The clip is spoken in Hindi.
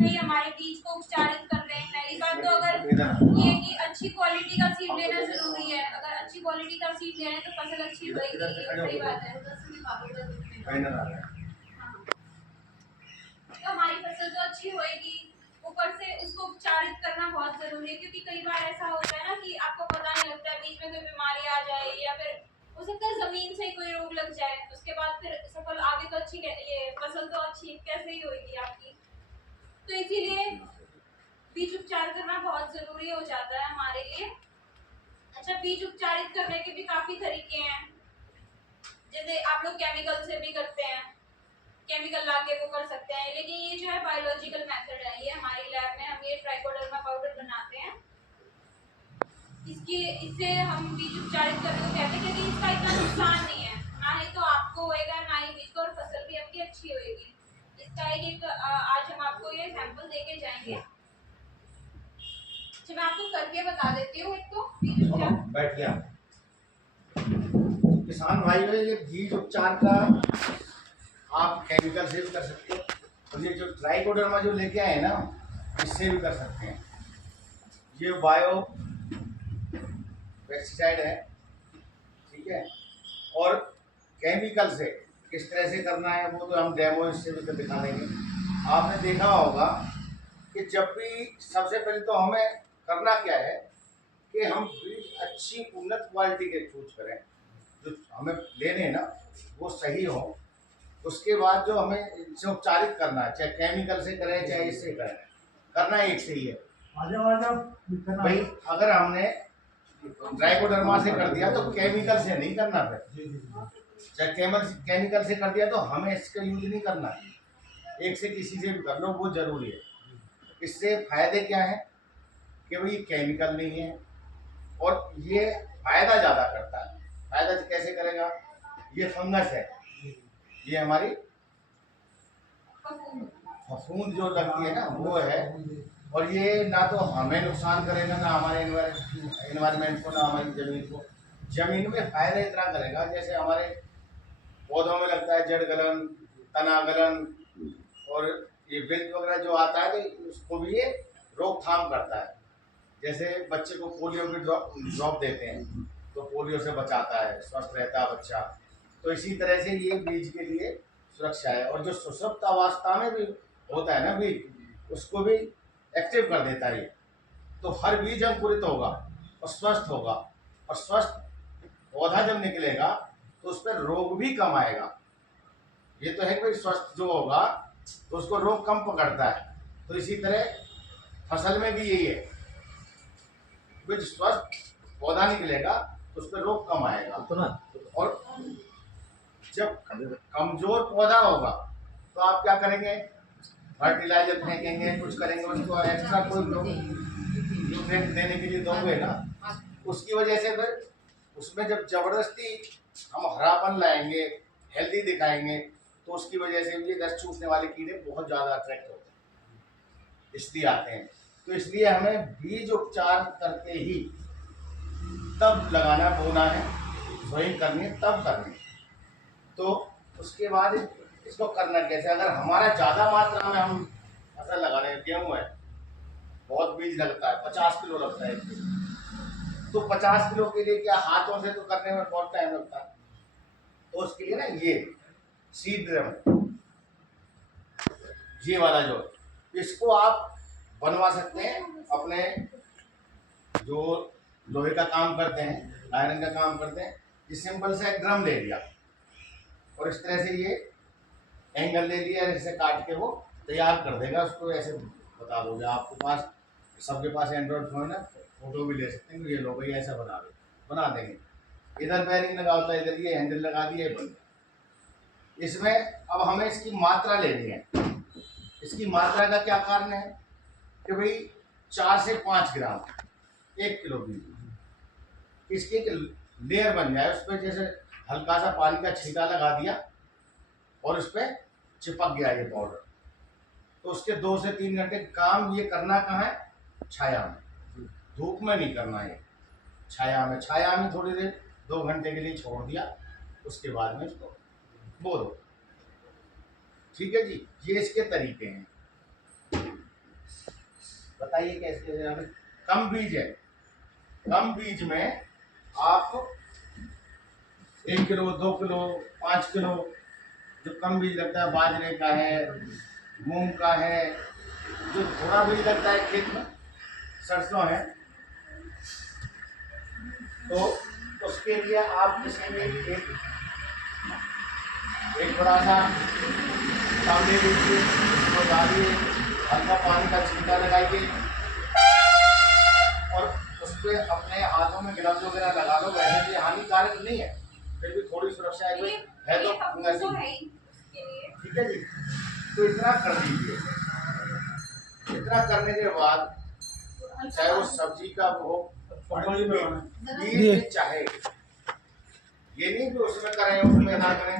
में ही हमारे बीज को उपचारित कर रहे हैं। पहली बात तो अगर ये कि अच्छी क्वालिटी का सीड लेना जरूरी है। अगर अच्छी क्वालिटी का सीड ले रहे हैं तो फसल अच्छी होगी, ये सही बात है। हाँ। तो हमारी फसल तो अच्छी होएगी, ऊपर से उसको उपचारित करना बहुत जरूरी है, क्योंकि कई बार ऐसा होता है ना कि आपको पता नहीं लगता है, बीच में कोई बीमारी आ जाए या फिर हो सकता है जमीन से कोई रोग लग जाए, उसके बाद फिर सफल आगे तो अच्छी ये फसल तो अच्छी कैसे ही होगी आपकी। तो इसीलिए बीज उपचार करना बहुत जरूरी हो जाता है हमारे लिए। अच्छा, बीज उपचारित करने के भी काफी तरीके हैं, जैसे आप लोग केमिकल से भी करते हैं, केमिकल लाके वो कर सकते हैं, लेकिन ये जो है बायोलॉजिकल मेथड है। ये हमारी लैब में हम ये ट्राइकोडर्मा पाउडर बनाते हैं, इससे हम बीज उपचारित करने को कहते हैं, क्योंकि इसका इतना नुकसान नहीं है, ना ही तो आपको होएगा ना ही बीज को, और फसल भी आपकी अच्छी होएगी। इसका एक आज हम आपको ये सैंपल देके जाएंगे। अच्छा, मैं आपको करके बता देती हूँ। एक तो बीज उपचार बैठ गया किसान भाइयों, ये बीज उपचार का आप केमिकल से भी कर सकते हो, और ये जो ट्राइकोडर्मा जो लेके आए ना, इससे भी कर सकते हैं। ये बायो पेस्टिसाइड है, ठीक है। और केमिकल से किस तरह से करना है वो तो हम डेमो इससे भी दिखा देंगे। आपने देखा होगा कि जब भी सबसे पहले तो हमें करना क्या है कि हम बीज अच्छी उन्नत क्वालिटी के चूज करें, जो हमें लेने हैं ना वो सही हो। उसके बाद जो हमें इनसे उपचारित करना है, चाहे केमिकल से करें चाहे इससे करें, करना एक सही है भाई। अगर हमने ट्राइकोडर्मा से कर दिया तो केमिकल से नहीं करना, फिर चाहे केमिकल से कर दिया तो हमें इसका यूज नहीं करना। एक से किसी से भी कर लो, वो जरूरी है। इससे फायदे क्या है कि भाई केमिकल नहीं है और ये फायदा ज़्यादा करता है। फायदा कैसे करेगा? ये फंगस है, ये हमारी फफूंद जो लगती है ना वो है, और ये ना तो हमें नुकसान करेगा ना हमारे एनवायरनमेंट को ना हमारी ज़मीन को। ज़मीन में फायदा इतना करेगा जैसे हमारे पौधों में लगता है जड़ गलन, तना गलन, और ये विल्ट वगैरह जो आता है तो उसको भी ये रोकथाम करता है। जैसे बच्चे को पोलियो की ड्रॉप देते हैं तो पोलियो से बचाता है, स्वस्थ रहता है बच्चा। तो इसी तरह से ये बीज के लिए सुरक्षा है। और जो सुषुप्त अवस्था में भी होता है ना बीज, उसको भी एक्टिव कर देता है ये। तो हर बीज अंकुरित होगा और स्वस्थ होगा, और स्वस्थ पौधा जब निकलेगा तो उस पर रोग भी कम आएगा। ये तो है कि भाई स्वस्थ जो होगा तो उसको रोग कम पकड़ता है, तो इसी तरह फसल में भी यही है, जो स्वस्थ पौधा निकलेगा तो उस पर रोग कम आएगा। और जब कमजोर पौधा होगा तो आप क्या करेंगे? फर्टिलाइजर फेंकेंगे, कुछ करेंगे, उसको एक्स्ट्रा कोई न्यूट्रिएंट देने के लिए दोगे ना, उसकी वजह से फिर उसमें जब जबरदस्ती हम हरापन लाएंगे, हेल्दी दिखाएंगे, तो उसकी वजह से ये रस चूसने वाले कीड़े बहुत ज़्यादा अट्रैक्ट होते हैं, इसलिए आते हैं। तो इसलिए हमें बीज उपचार करके ही तब लगाना, बोना है, सोइंग करनी है तब करनी है। तो उसके बाद इसको करना कैसे? अगर हमारा ज़्यादा मात्रा में हम फसल लगा रहे हैं, गेहूँ है, बहुत बीज लगता है, 50 किलो लगता है, तो 50 किलो के लिए क्या हाथों से तो करने में बहुत टाइम लगता है। तो उसके लिए ना ये सीड ड्रम, ये वाला जो, इसको आप बनवा सकते हैं अपने जो लोहे का काम करते हैं, आयरन का काम करते हैं। ये सिंपल सा एक ड्रम ले लिया और इस तरह से ये एंगल ले लिया, ऐसे काट के वो तैयार कर देगा उसको। ऐसे बता दोगे, आपके पास सबके पास एंड्रॉइड फोन है, फोटो भी ले सकते हैं कि ये लो भाई ऐसा बना देंगे। इधर बेरिंग लगा होता है, इधर ये हैंडल लगा दिए, बन गया। इसमें अब हमें इसकी मात्रा लेनी है। इसकी मात्रा का क्या कारण है कि भाई 4 से 5 ग्राम 1 किलो बीज, इसकी एक लेयर बन जाए, उस पर जैसे हल्का सा पानी का छींटा लगा दिया और उस पर चिपक गया ये पाउडर, तो उसके 2 से 3 घंटे काम ये करना कहाँ है? छाया में, धूप में नहीं करना है, छाया में। छाया में थोड़ी देर 2 घंटे के लिए छोड़ दिया, उसके बाद में इसको बो दो। ठीक है जी, ये इसके तरीके हैं। बताइए कैसे यहाँ पे कम बीज है, कम बीज में आप 1 किलो 2 किलो 5 किलो जो कम बीज लगता है, बाजरे का है, मूंग का है, जो थोड़ा बीज लगता है खेत में, सरसों है, तो उसके लिए आप किसी भी एक बड़ा सा तांबे लीजिए, उसको डालिए, हल्का पानी का छिड़का लगाइए और उस पर अपने हाथों में ग्लव्स वगैरह लगा लो। वैसे भी हानिकारक नहीं है, फिर भी थोड़ी सुरक्षा है तो फंगस तो ही। है ही उसके लिए। ठीक है जी, तो इतना कर दीजिए। इतना करने के बाद चाहे वो सब्जी का हो, बीज चाहे ये नहीं कि उसमें करें उसमें ना करें,